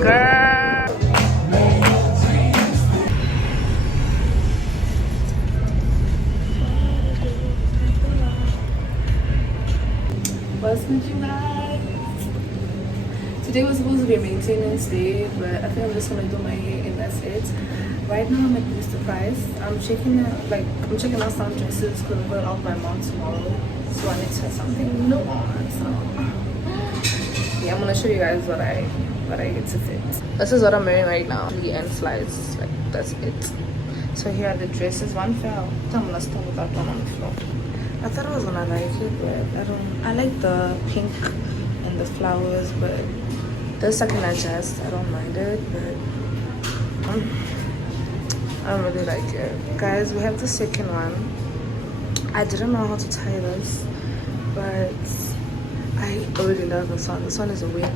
girl. What's with you guys? Today was supposed to be a maintenance day, but I think I'm just gonna do my hair and that's it. Right now I'm at Mr. Price. I'm checking out some dresses because I'm going out with my mom tomorrow, so I need to have something new on. So yeah, I'm gonna show you guys what I get to fit. This is what I'm wearing right now. The end slides, like that's it. So here are the dresses. One fell. I'm gonna start with that one on the floor. I thought I was gonna like it, but I like the pink and the flowers, but this I can adjust. I don't mind it, but I don't really like it. Guys, we have the second one. I didn't know how to tie this, but I already love this one. This one is a win.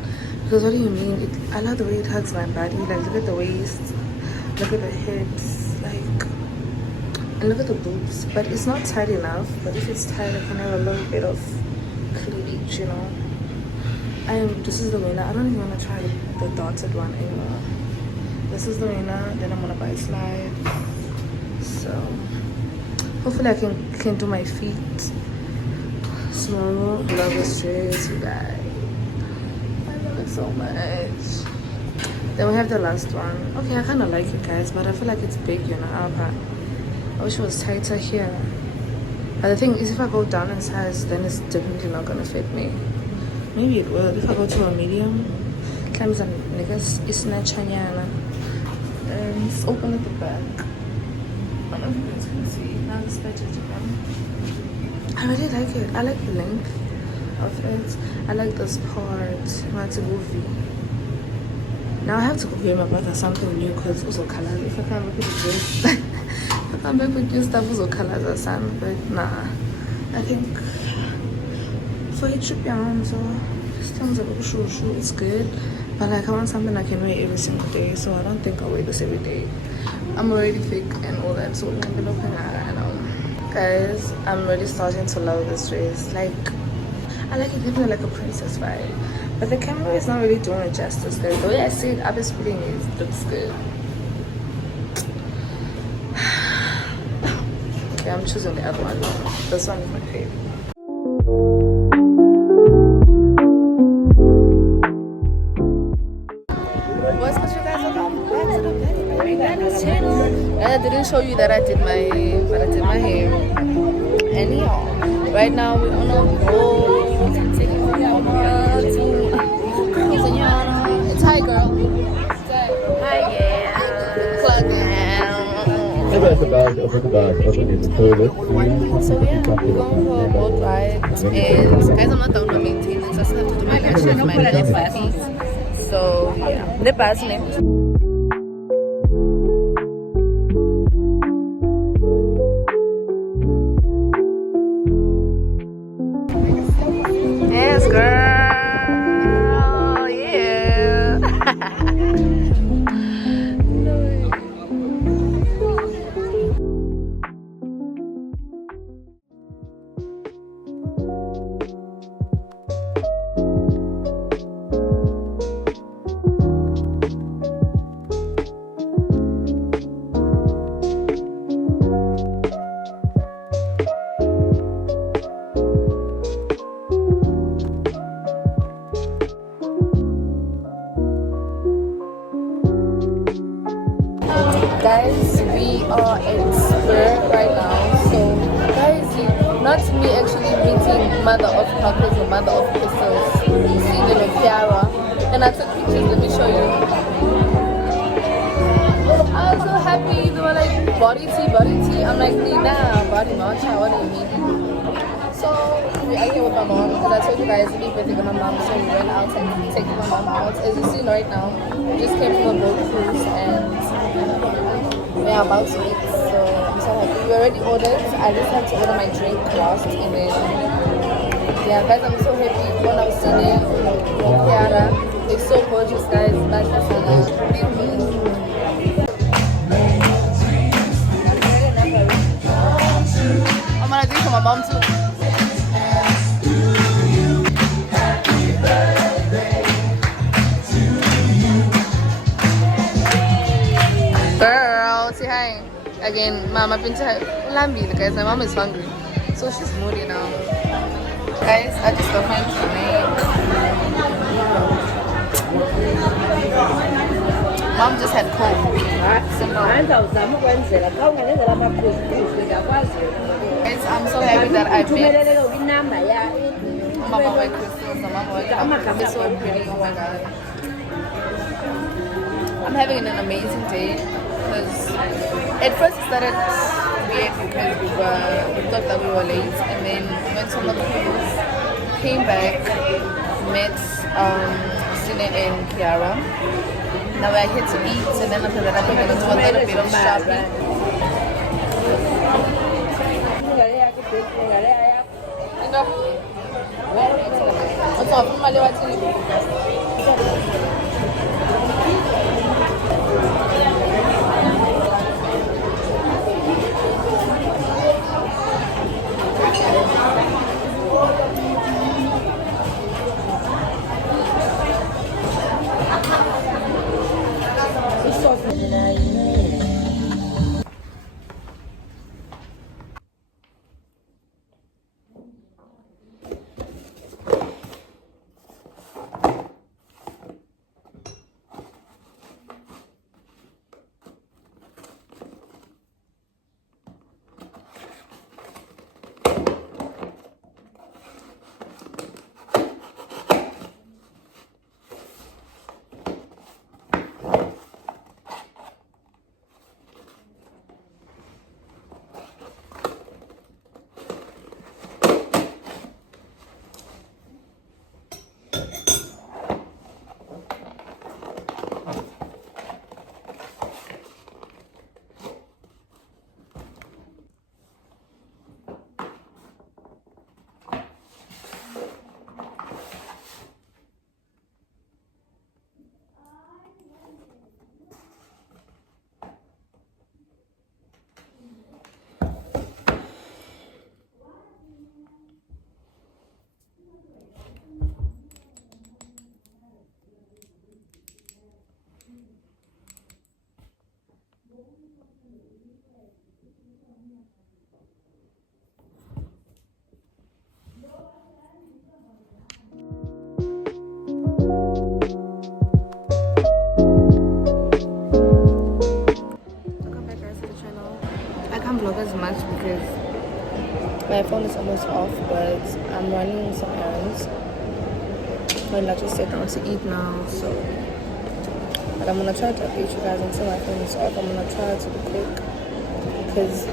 Because what do you mean? I love the way it hugs my body. Like, look at the waist, look at the hips, like, and look at the boobs. But it's not tight enough. But if it's tight, I can have a little bit of cleavage, you know. This is the winner. I don't even want to try the dotted one anymore. This is the winner. Then I'm gonna buy slides. So hopefully I can do my feet small. Love this dress, you guys. I love it so much. Then we have the last one. Okay, I kind of like it, guys, but I feel like it's big, you know. I wish it was tighter here. But the thing is, if I go down in size, then it's definitely not gonna fit me. Maybe it will. If I go to a medium, claims and niggas, it's not chanyana. And it's open at the back. I don't know if you guys can see. Now this page is open. I really like it. I like the length of it. I like this part. It's a movie. Now I have to go hear my brother something new because also colors. If I can't look at this, if I come back with new stuff, also colors are sun. But nah, I think for it should be on. So this thing's a little shoe. It's good. But like I want something I can wear every single day. So I don't think I'll wear this every day. I'm already thick and all that. So I'm gonna be looking at it. Guys, I'm really starting to love this dress. Like, I like it, gives me like a princess vibe. But the camera is not really doing it justice, guys. The way I see it, I've been putting it looks good. Okay, I'm choosing the other one. This one is my favorite. What's with you guys? Welcome back to the Betty Baby channel. And I didn't show you that I did my hair. Anyhow, right now we're on a boat. Taking Senora to Senora. It's hi, girl. Hi, yeah. Plug in. So yeah, we're going for a boat ride. And guys, I'm not done with maintenance. I still have to do my lashes, my nails, my feet. So yeah, the best name. Yes, girl. Yeah. Guys, we are at Spur right now. So, guys, not me actually meeting mother of Marcus or mother of Crystals, seeing them in Kiara. And I took pictures, let me show you. I was so happy. They were like, body tea. I'm like, nah, body matcha, what do you mean? So, we are here with my mom because I told you guys to be with my mom. So, we went out and taking my mom out. As you see right now, we just came from a boat cruise and we are about to eat, so I'm so happy. We already ordered. I just had to order my drink last, and then yeah, guys, I'm so happy. When I was seeing it, Kiara, they're so gorgeous, guys. I'm gonna do it for my mom too. Again, Mama Pinta Lambi, guys. My mom is hungry, so she's moody now. Guys, I just got my mom just had coke. Simple. Guys, I'm so happy that I met Mama White Crystals. Mama White Crystals is so pretty. Oh my god. I'm having an amazing day because at first it started weird because we thought that we were late, and then went on the cruise, came back, met Sine and Kiara. Now we're here to eat, and then after that I think we're going to do a little bit of shopping. What's up? As much because my phone is almost off, but I'm running some errands. And I just sat down to eat now, so but I'm gonna try to update you guys until my phone is off. I'm gonna try to be quick because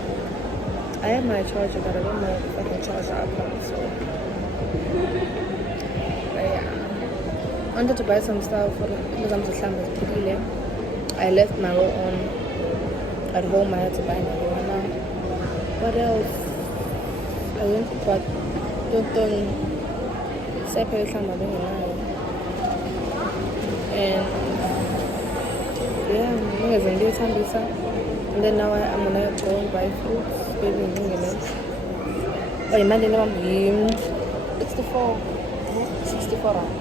I have my charger, but I don't know if I can charge the iPhone. So, but yeah, I wanted to buy some stuff because I'm just I left my roll on at home. I had to buy my roll now. What else? I went to buy separate and yeah, and then now I'm gonna go and buy fruits, baby, oh, imagine I'm 64 rand.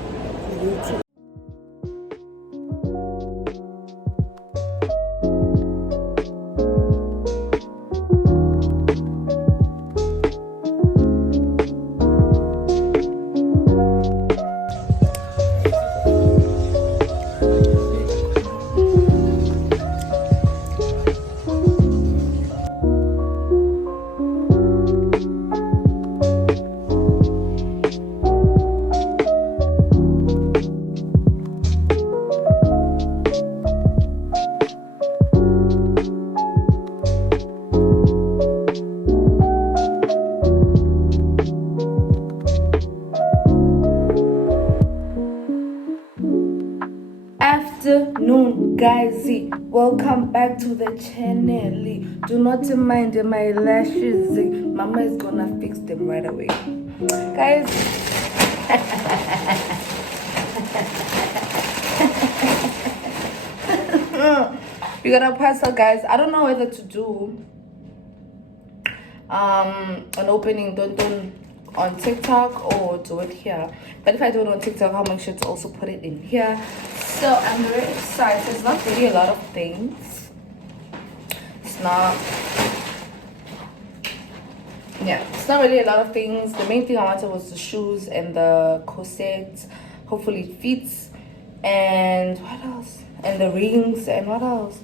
Afternoon, guys, welcome back to the channel. Do not mind my lashes, mama is gonna fix them right away, guys. We got a parcel, guys. I don't know whether to do an opening don't on TikTok or do it here, but if I do it on TikTok, I'll make sure to also put it in here. So I'm very excited. It's not really a lot of things. It's not, yeah, it's not really a lot of things. The main thing I wanted was the shoes and the corset. Hopefully it fits. And what else? And the rings, and what else?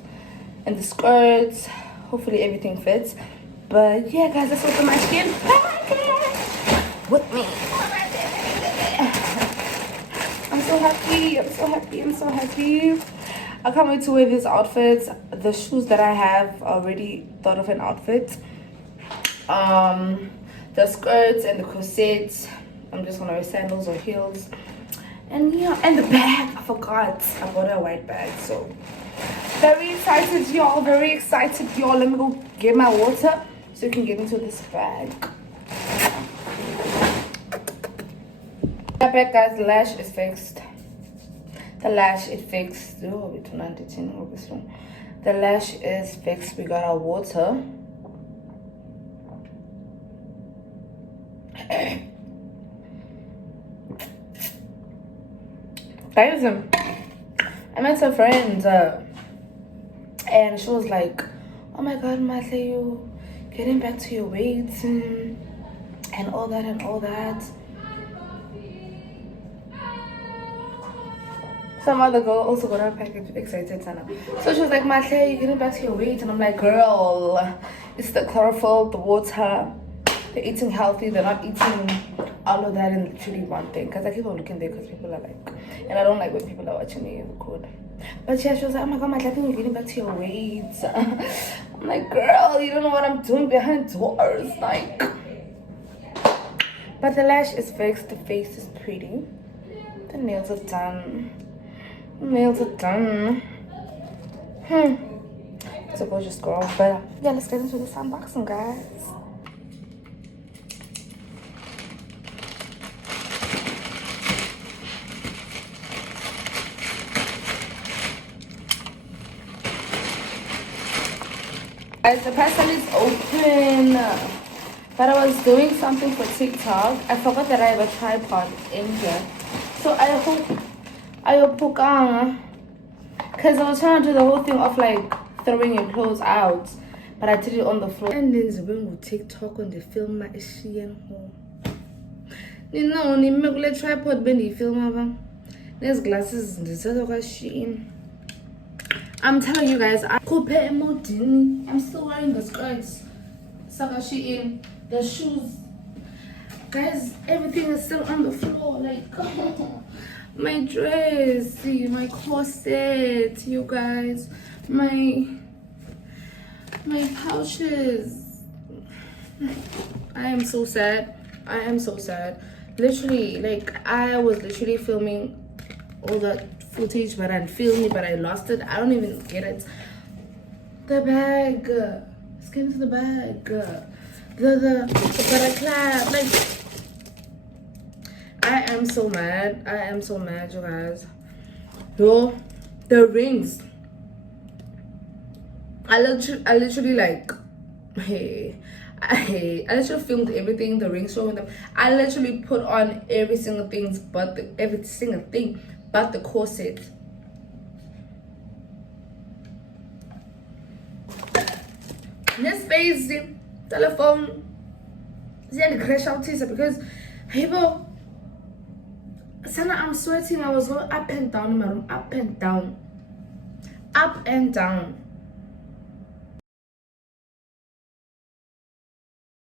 And the skirts. Hopefully everything fits. But yeah, guys, that's what's in my skin package with me. I'm so happy. I'm so happy. I'm so happy. I can't wait to wear these outfits. The shoes that I have already thought of an outfit. The skirts and the corsets. I'm just gonna wear sandals or heels. And yeah, and the bag. I forgot. I bought a white bag. So very excited, y'all. Very excited, y'all. Let me go get my water so we can get into this bag. That bag, guys. The lash is fixed. The lash is fixed. Oh, the lash is fixed. We got our water. Guys, I met a friend and she was like, oh my god, Matle, you getting back to your weight and all that and all that. Some other girl also got her package excited, Sana. So she was like, Matle, you getting back to your weight? And I'm like, girl, it's the chlorophyll, the water. They're eating healthy. They're not eating all of that in literally one thing. Because I keep on looking there because people are like, and I don't like when people are watching me record. But yeah, she was like, oh my god, I think you're getting back to your weight. I'm like, girl, you don't know what I'm doing behind doors. Like, but the lash is fixed. The face is pretty. The nails are done. The nails are done. It's a gorgeous girl. But yeah, let's get into this unboxing, guys. Guys, the parcel is open, but I was doing something for TikTok. I forgot that I have a tripod in here, so I hope because I was trying to do the whole thing of like throwing your clothes out, but I did it on the floor. And then when we TikTok on the film my Asian home. You know, ni make a tripod when you film there's glasses in the Shein. I'm telling you guys, I'm still wearing the skirts. Saka Shein, the shoes. Guys, everything is still on the floor. Like, my dress, see, my corset, you guys, my pouches. I am so sad. I am so sad. Literally, like, I was literally filming all that footage, but I didn't film it, but I lost it. I don't even get it. The bag. Let's get into the bag. The clap. Like, I am so mad. I am so mad, you guys. Yo, the rings. I literally like, I literally filmed everything, the rings, showing them. I literally put on every single thing but the corset. This face, telephone, crash out because people, Sana, I'm sweating. I was going up and down in my room, up and down, up and down.